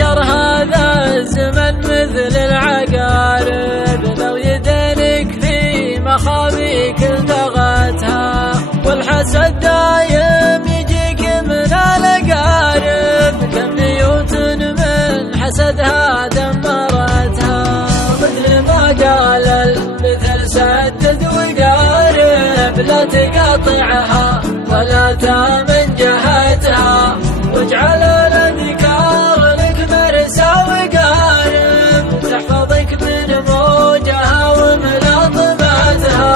نشر هذا الزمن مثل العقارب، لو يدينك في مخابيك التغتها، والحسد دايم يجيك من الأقارب، كم بيوت من حسدها دمرتها. مثل ما قال المثل سدد وقارب، لا تقاطعها ولا تامن جهتها، واجعل الأذكار لك مرسى وقارب، تحفظك من موجها وملاطمتها.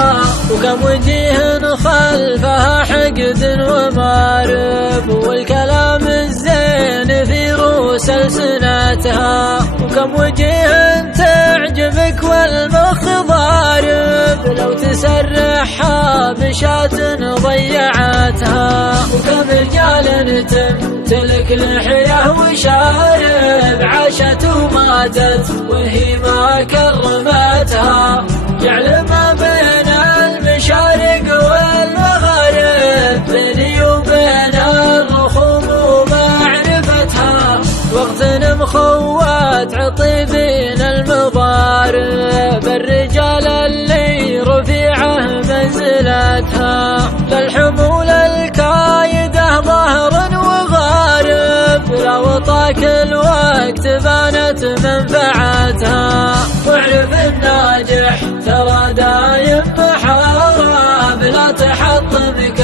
وكم وجيه خلفها حقد ومارب، والكلام الزين في رؤوس ألسنتها، وكم وجيه تعجبك والمخ ضارب، لو تسرحها بشاة ضيعتها. وكم رجال تمتلك لحية وشارب، عاشت وماتت وهي ما كرمتها، جعل ما بين المشارق والمغارب، بيني وبين الرخوم ومعرفتها، وقت مخوات عطيبين المضارب، الرجال اللي رفيعه منزلتها، للحمول الكايده ظهر وغارب، لو طاك الوقت بانت منفعتها. واعرف الناجح ترى دايم محارب، لا تحطمك